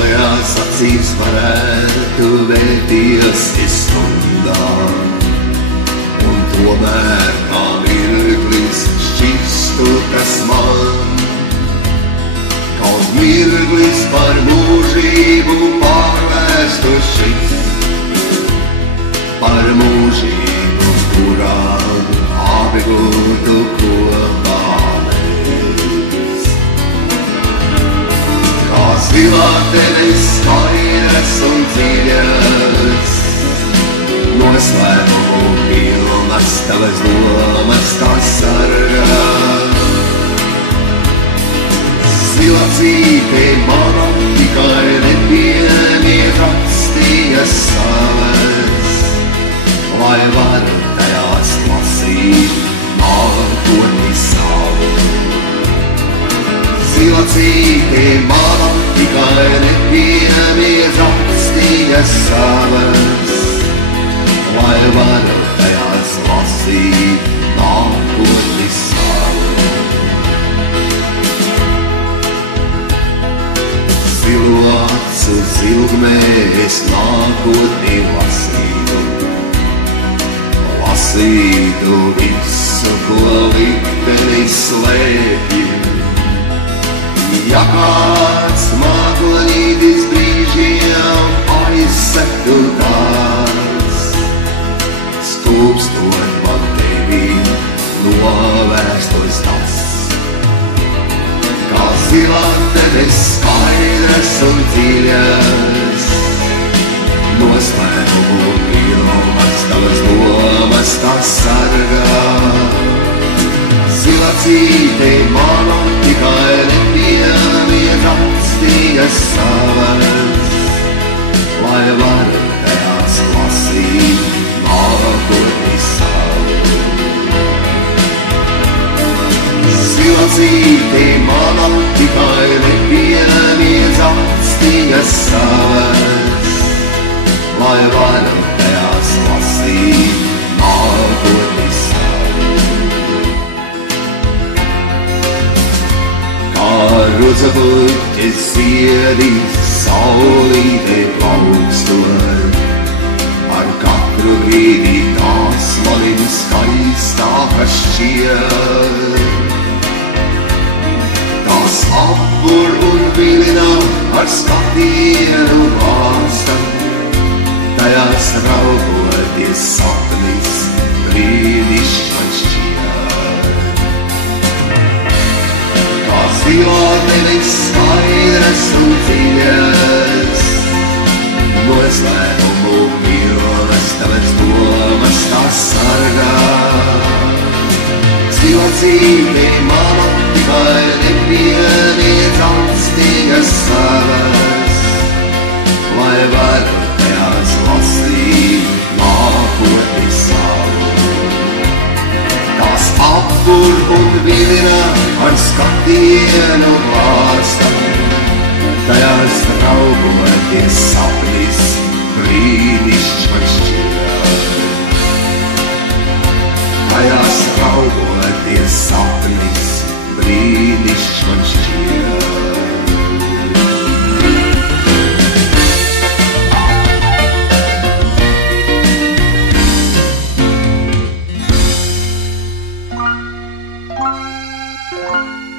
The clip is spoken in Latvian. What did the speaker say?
Lielajās acīs varētu vērties stundā, un tomēr kā mirklis šķistu tas man, kā uz mirklis par mūžību pārvērstu šis, par mūžību, kurā abi būtu kopā mēs. Kā zilā tevis skaidras un dziļas, noslēpumu pilnas tavas domas tās sargā. Zila dzīve mana tikai nepiemiet rakstījas savas, lai varu tajās lasīt nākotni savu. Zila dzīve mana tikai nepiemiet rakstījas savas, lai varu tajās lasīt nākotni savu. Zilu acu zilgmēs nākotni lasītu visu, ko liktenis slēpj. Ja kāds mākonītis brīžiem aizsektu tās, stūpstot par tevi novērstos tas. Kā zilā tevis skaidras un dziļas, noslēpumu pilnas tavas domas tās sargā. Zila dzīve mana tikai nepiemiet rakstījas savas, lai varu tajās lasīt nākotni savu. Zila dzīve mana tikai nepiemiet rakstījas savas, lai varu tajās lasīt nākotni savu. Kā ruzapuķis ziedis saulītē plaukstot, ar katru brīdi tās manim skaistākas šķiet. Tās apur un vilina ar skatienu vārsta, tajās raugoties sapnis brīnišķis man šķiet. Kā zilā tevis skaidras un dziļas, noslēpumu pilnas tavas domas tās sargā. Zila dzīve mana tikai nepiemiet rakstījas savas, lai varu tajās lasīt nākotni savu. Tās apur un vilina ar skatienu vārsta, tajās raugoties sapnis brīnišķis man šķiet. Tajās raugoties sapnis brīnišķis man šķiet. Thank you.